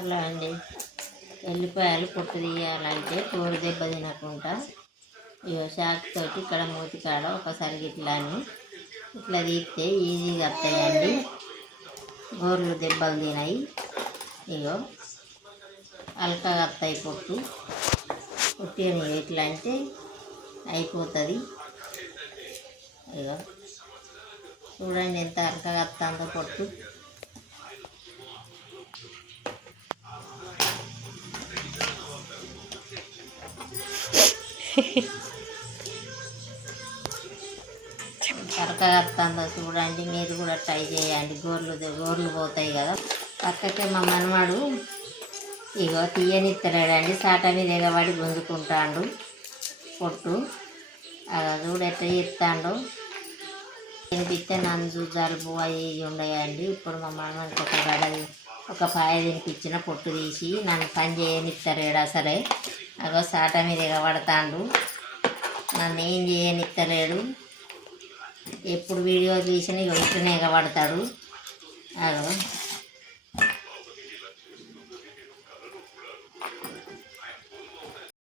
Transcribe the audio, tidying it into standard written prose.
అలా అండి ఎల్లిపాయలు పొట్టు తీయాలంటే కూర దెబ్బ తినకుండా ఇగో షాక్ తోటి ఇక్కడ మూతి కాడ ఒకసారి ఇట్లా తీస్తే ఈజీగా వస్తాయండి. గోర్లు దెబ్బలు తినాయి. ఇగో అల్కగా వస్తాయి పొట్టిని ఇట్లా అంటే అయిపోతుంది. ఇగో చూడండి ఎంత అల్కగా వస్తుందో పొట్టు. అల్కగా వస్తుందో చూడండి, మీరు కూడా ట్రై చేయండి. గోర్లు పోతాయి కదా. పక్కకే మా మనవాడు ఇగో తీయనిత్తలేడండి, సాట మీద ఎగబడి గుంజుకుంటాడు పొట్టు. అలా చూడు ఎట్లా చేస్తాడు. తినిపిస్తే నంజు జలుబు అవి ఉండయండి. ఇప్పుడు మా మనవానికి ఒక పాయ తినిపించిన పొట్టు తీసి నన్ను పని చేయనిత్తలేడు అసలే. అగో సాట మీద ఎగబడతాడు, నన్ను ఏం చేయనిత్తలేడు. ఎప్పుడు వీడియో తీసిన ఇట్లనే ఎగబడతాడు. అగో